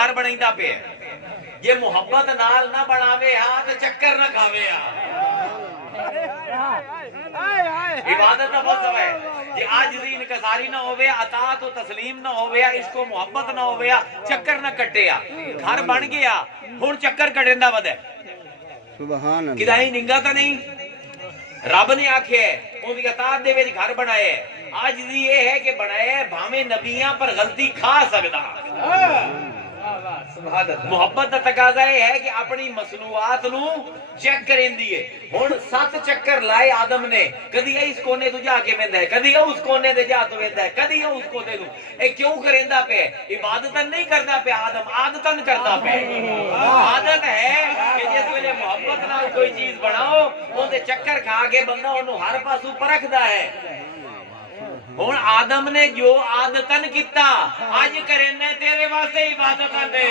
گھر بنائیدا پہ یہ محبت نال نہ بناوے ہاں تو چکر نہ کھاوے عبادت کا فلسفہ ہے کہ عاجزی انکساری نہ ہوے، اطاعت و تسلیم نہ ہوے، عشق و محبت نہ ہوے، چکر نہ کٹیا، گھر بن گیا ہن چکر کٹن دا ود ہے سبحان اللہ کدائی ننگا تا نہیں رب نے آکھیا ہے اون دی اطاعت دے وچ گھر بنائے عاجزی یہ ہے کہ بنائے بھاویں نبیاں پر غلطی کھا سکدا محبت کا تقاضا یہ ہے کہ اپنی مصنوعات نو چیک کریں دیئے ہن 7 چکر لائے آدم نے کدی اس کونے تو جا کے ویندا ہے کدی اس کونے دے جا تو ویندا ہے کدی اس کونے تو اے کیوں کریندا پے عبادتن نہیں کردا پے آدم عادتن کردا پے عادت ہے کہ جس ویلے محبت نال کوئی چیز بناؤ اون دے چکر کھا کے بندہ اونوں ہر پاسوں پرکھدا ہے ہن آدم نے جو عادتن کیتا اج کرنے تیرے واسطے عبادت دے